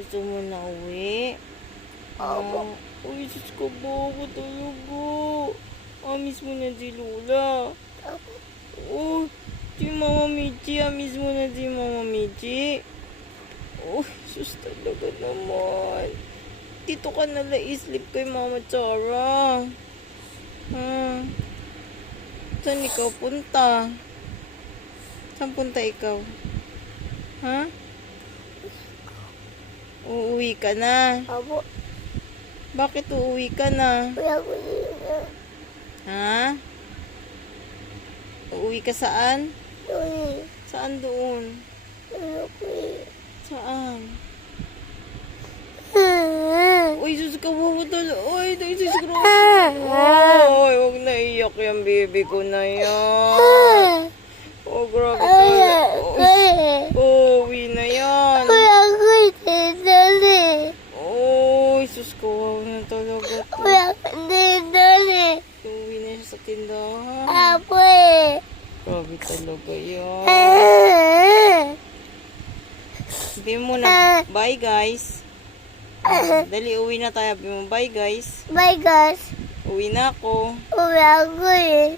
Gusto mo na uwi? Opo. Uy, sus ka ba? Talaga. Amis mo na si Lola. Opo. Oh, si Mama Michi. Amis mo na si Mama Michi. Oh, sus talaga naman. Dito ka na la-sleep kay Mama Chara. Saan ikaw punta? Saan punta ikaw? Ha? Uuwi ka na. Opo. Bakit uuwi ka na? Wala ko yun. Ha? Uuwi ka saan? Doon. Saan doon? Wala ko yun. Saan? Uy, sus ka bubutol. Uy, sus ka Uy, huwag na iyak yung baby ko na yan. Oh, grabe talaga. Uwi na yan. Wala ko yun. Uy, sus ka, huwag na talaga to. Wala ko yun. Uwi na siya sa tindahan. Apo eh. Grabe talaga yan. Sabi mo na, bye guys. Dali, uwi na tayo. Sabi mo, bye guys. Bye guys. Uwi na ako. Wala ko eh.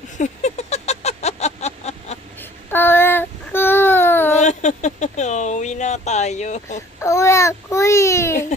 Wala ko. Uwi na tayo. Wala ko eh.